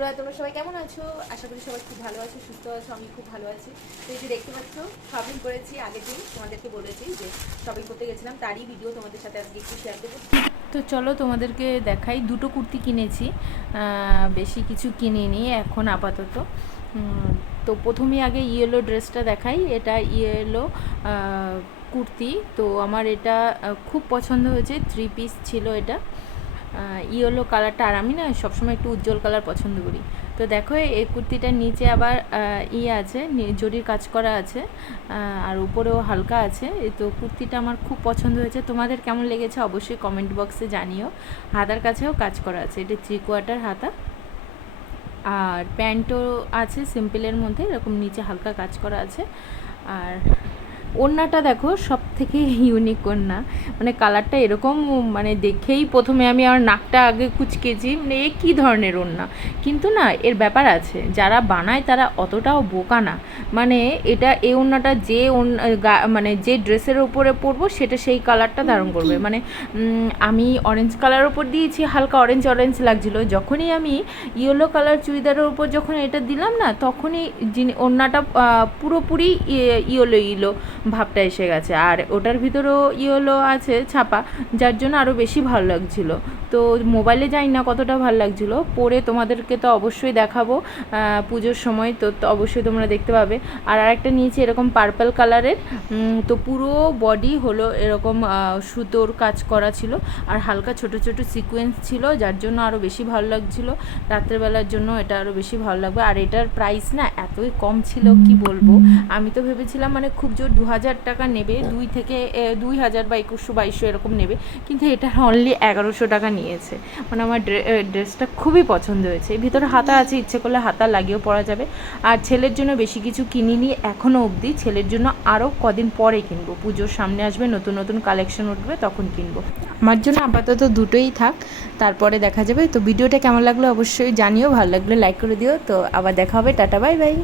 বন্ধুরা তোমরা সবাই কেমন আছো? আশা করি সবাই খুব ভালো আছো, সুস্থ আছো, আমি খুব ভালো আছি। তো এই যে দেখতে পাচ্ছ শপিং করেছি, আগের দিন তোমাদেরকে বলেছি যে শপিং করতে গেছিলাম, তারই ভিডিও তোমাদের সাথে আজকে একটু শেয়ার করব। তো চলো তোমাদেরকে দেখাই, দুটো কুর্তি কিনেছি। বেশি কিছু কিনে কিনিনি, এখন আপাতত। তো প্রথমে আগে ইয়েলো ড্রেসটা দেখাই। এটা ইয়েলো কুর্তি। তো আমার এটা খুব পছন্দ হয়েছে থ্রি পিস ছিল এটা। ইয়েলো কালারটা আর আমি না সবসময় একটু উজ্জ্বল কালার পছন্দ করি। তো দেখো এই কুর্তিটার নিচে আবার আহ, ইয়ে আছে জরির কাজ করা আছে আর উপরেও হালকা আছে। তো কুর্তিটা আমার খুব পছন্দ হয়েছে। তোমাদের কেমন লেগেছে অবশ্যই কমেন্ট বক্সে জানিও। হাতার কাছেও কাজ করা আছে। এটা থ্রি কোয়ার্টার হাতা। আর প্যান্টও আছে সিম্পলের মধ্যে এরকম নিচে হালকা কাজ করা আছে। আর ওড়নাটা দেখো সব থেকে ইউনিক ওড়না। মানে কালারটা এরকম মানে দেখেই প্রথমে আমি আমার নাকটা আগে কুচকেছি মানে এ কী ধরনের ওড়না? কিন্তু না এর ব্যাপার আছে যারা বানায় তারা অতটাও বোকা না। মানে এটা এই ওড়নাটা যে মানে যে ড্রেসের ওপরে পরবো সেটা সেই কালারটা ধারণ করবে। মানে আমি অরেঞ্জ কালার ওপর দিয়েছি হালকা অরেঞ্জ অরেঞ্জ লাগছিল। যখনই আমি ইয়েলো কালার চুড়িদারের ওপর যখন এটা দিলাম না তখনই যিনি ওড়নাটা পুরোপুরি ইয়ে- ইয়েলো ইয়েলো ভাবটা এসে গেছে। আর ওটার ভিতরেও ইয়েলো আছে ছাপা, যার জন্য আরও বেশি ভালো লাগছিল। তো মোবাইলে জানি না কতটা ভালো লাগছিল, পরে তোমাদেরকে তো অবশ্যই দেখাবো পুজোর সময়, তো তো অবশ্যই তোমরা দেখতে পাবে। আর আরেকটা নিয়েছি এরকম পার্পল কালারের তো পুরো বডি হলো এরকম সুতোর কাজ করা ছিল। আর হালকা ছোট ছোট সিকোয়েন্স ছিল, যার জন্য আরও বেশি ভালো লাগছিল। রাত্রেবেলার জন্য এটা আরও বেশি ভালো লাগবে। আর এটার প্রাইস না এতই কম ছিল, কি বলব? আমি তো ভেবেছিলাম মানে খুব জোর দু হাজার টাকা নেবে, দুই থেকে দুই হাজার বা একুশশো, বাইশশো এরকম নেবে। কিন্তু এটা অনলি এগারোশো টাকা নিয়েছে। মানে আমার ড্রে- ড্রেসটা খুবই পছন্দ হয়েছে। ভিতরে হাতা আছে, ইচ্ছে করলে হাতা লাগিয়েও পরা যাবে। আর ছেলের জন্য বেশি কিছু কিনিনি এখনও অবধি। ছেলের জন্য আরও কদিন পরে কিনবো। পুজোর সামনে আসবে, নতুন নতুন কালেকশন উঠবে, তখন কিনবো। আমার জন্য আপাতত দুটোই থাক। তারপরে দেখা যাবে। তো ভিডিওটা কেমন লাগল অবশ্যই জানিও। ভালো লাগলে লাইক করে দিও। তো আবার দেখা হবে। Tata bye bye